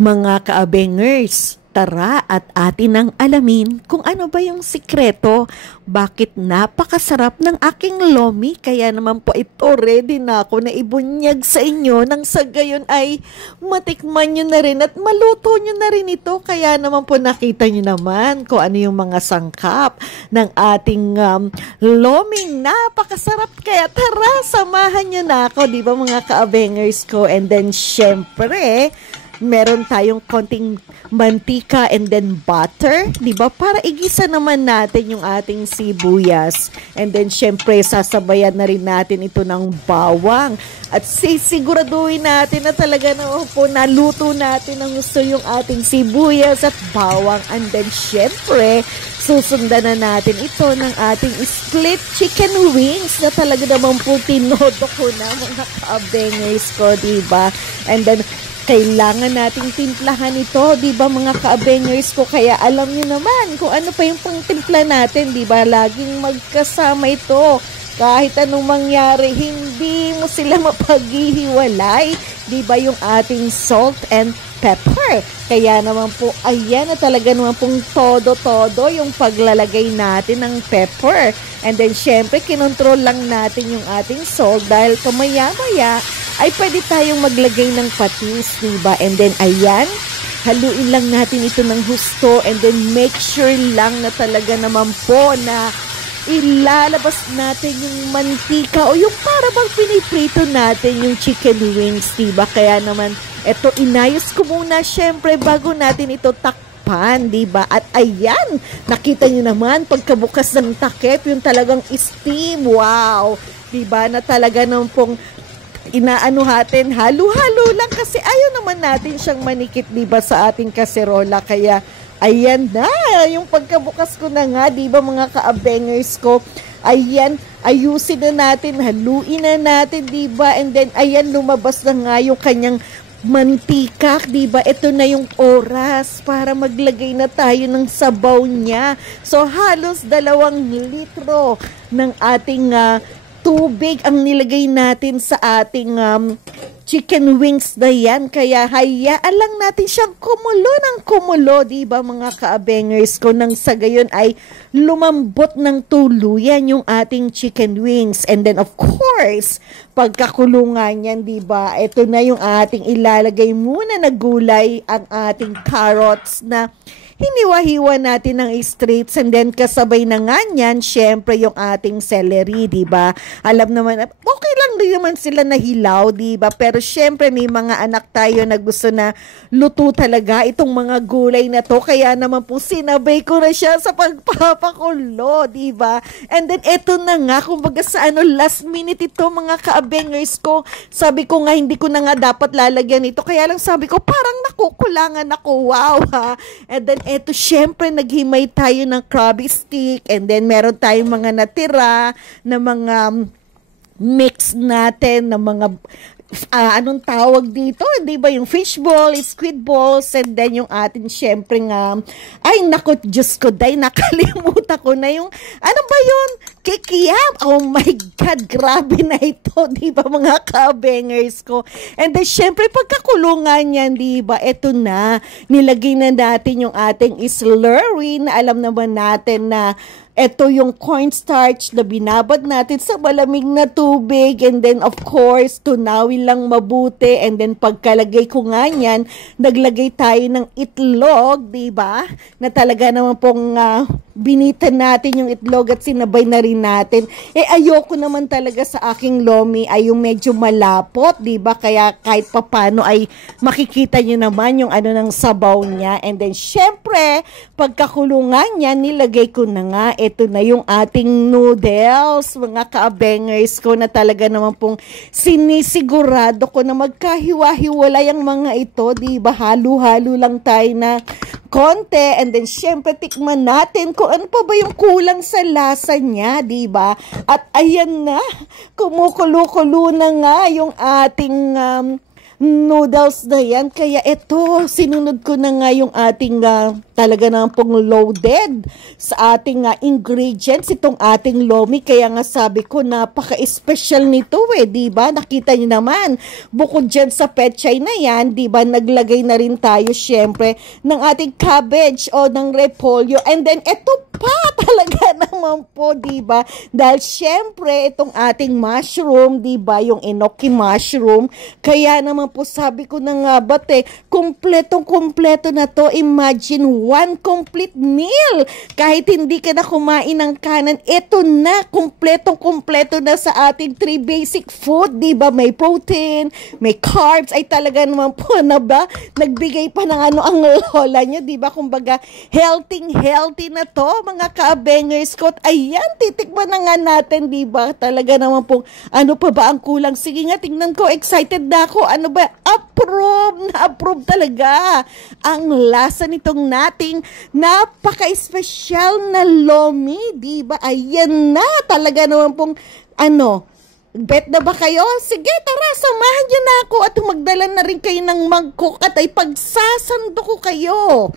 Mga kaabengers, tara at atin ang alamin kung ano ba yung sikreto, bakit napakasarap ng aking lomi. Kaya naman po ito, ready na ako na ibunyag sa inyo nang sa gayon ay matikman nyo na rin at maluto nyo na rin ito. Kaya naman po nakita nyo naman kung ano yung mga sangkap ng ating loming napakasarap. Kaya tara, samahan nyo na ako, di ba mga kaabengers ko? And then syempre, meron tayong konting mantika and then butter, di ba? Para igisa naman natin yung ating sibuyas. And then, syempre, sasabayan na rin natin ito ng bawang. At sisiguraduhin natin na talaga na po naluto natin ng gusto yung ating sibuyas at bawang. And then, syempre, susundan na natin ito ng ating split chicken wings na talaga naman po tinodo ko na mga kaabengers ko, di ba? And then, kailangan nating timplahan ito, di ba mga kaabengers ko? Kaya alam niyo naman kung ano pa yung pangtimpla natin, di ba? Laging magkasama ito. Kahit anong mangyari, hindi mo sila mapaghihiwalay, di ba? Yung ating salt and pepper. Kaya naman po, ayan na talaga naman pong todo-todo yung paglalagay natin ng pepper. And then, syempre, kinontrol lang natin yung ating salt dahil kamaya-maya ay pwede tayong maglagay ng patis, diba? And then, ayan, haluin lang natin ito ng husto and then make sure lang na talaga naman po na ilalabas natin yung mantika o yung para bang piniprito natin yung chicken wings, diba? Kaya naman, eto, inayos ko muna syempre bago natin ito takpan, diba? At ayan, nakita nyo naman, pagkabukas ng takip, yung talagang steam, wow! Diba? Na talaga naman pong inaano natin, halo-halo lang kasi ayaw naman natin siyang manikit, diba, sa ating kaserola. Kaya, ayan na, yung pagkabukas ko na nga, diba mga kaabengers ko, ayan, ayusin na natin, haluin na natin, diba, and then, ayan, lumabas na nga yung kanyang mantika, diba, ito na yung oras para maglagay na tayo ng sabaw niya. So, halos 2 litro ng ating tubig ang nilagay natin sa ating chicken wings na yan. Kaya hayaan lang natin siyang kumulo ng kumulo, diba mga kaabengers ko, nang sa gayon ay lumambot ng tuluyan yung ating chicken wings. And then of course, pagkakulungan yan, diba, ito na yung ating ilalagay muna na gulay, ang ating carrots na hiniwa-hiwa natin ng straights, and then kasabay na nga niyan, syempre yung ating celery, diba? Alam naman, okay lang din naman sila na hilaw, diba? Pero syempre may mga anak tayo na gusto na luto talaga itong mga gulay na to, kaya naman po sinabay ko na siya sa pagpapakulo, diba? And then eto na nga, kumbaga sa last minute ito mga kaabengers ko, sabi ko nga hindi ko na nga dapat lalagyan ito, kaya lang sabi ko parang nakukulangan ako, wow ha. And then eto, syempre, naghimay tayo ng Krabi stick, and then meron tayong mga natira na mga mix natin, na mga anong tawag dito, di ba, yung fish ball, squid balls, and then yung atin syempre nga, ay naku, Diyos ko, day, nakalimutan ko na yung, ano ba yun? Kikiyam, oh my God, grabe na ito, di ba mga kabengers ko? And then syempre, pagkakulungan yan, di ba, eto na, nilagay na natin yung ating slurry, na alam naman natin na ito yung cornstarch na binabad natin sa malamig na tubig, and then of course, tunawin lang mabuti, and then pagkalagay ko nga niyan, naglagay tayo ng itlog, diba? Na talaga naman pong binitan natin yung itlog at sinabay na rin natin. Eh ayoko naman talaga sa aking lomi ay yung medyo malapot, diba? Kaya kahit papano ay makikita nyo naman yung ng sabaw niya. And then syempre, pagkakulungan niya, nilagay ko na nga, ito na yung ating noodles, mga kaabengers ko, na talaga naman pong sinisigurado ko na magkahiwa-hiwalay ang mga ito, diba? Halo-halo lang tayo na konti, and then syempre tikman natin kung ano pa ba yung kulang sa lasa niya, diba? At ayan na, kumukulo-kulo na nga yung ating noodles na yan. Kaya ito, sinunod ko na nga yung ating talaga na pong loaded sa ating ingredients, itong ating lomi. Kaya nga sabi ko, napaka-special nito diba? Nakita niyo naman, bukod dyan sa pechay na yan, diba, naglagay na rin tayo syempre ng ating cabbage o ng repolyo. And then, ito pa talaga naman po, diba? Dahil syempre, itong ating mushroom, diba, yung enoki mushroom. Kaya naman po, sabi ko na nga ba, kumpletong-kumpleto na to. Imagine, one complete meal. Kahit hindi ka na kumain ng kanan, ito na, kumpletong-kumpleto na sa ating 3 basic food, diba? May protein, may carbs, ay talaga naman po na ba? Nagbigay pa ng ano ang lola nyo, diba? Kumbaga, healthy na to, mga ka-bangers ko. Ayan, titikman na nga natin, diba? Talaga naman po, ano pa ba ang kulang? Sige nga, tingnan ko, excited na ako. Ano ba? Na-approve talaga ang lasa nitong nating napaka-special na lomi, diba? Ayan na, talaga naman pong, bet na ba kayo? Sige, tara, samahan niyo na ako at magdala na rin kayo ng mangkok at ay pagsasando ko kayo.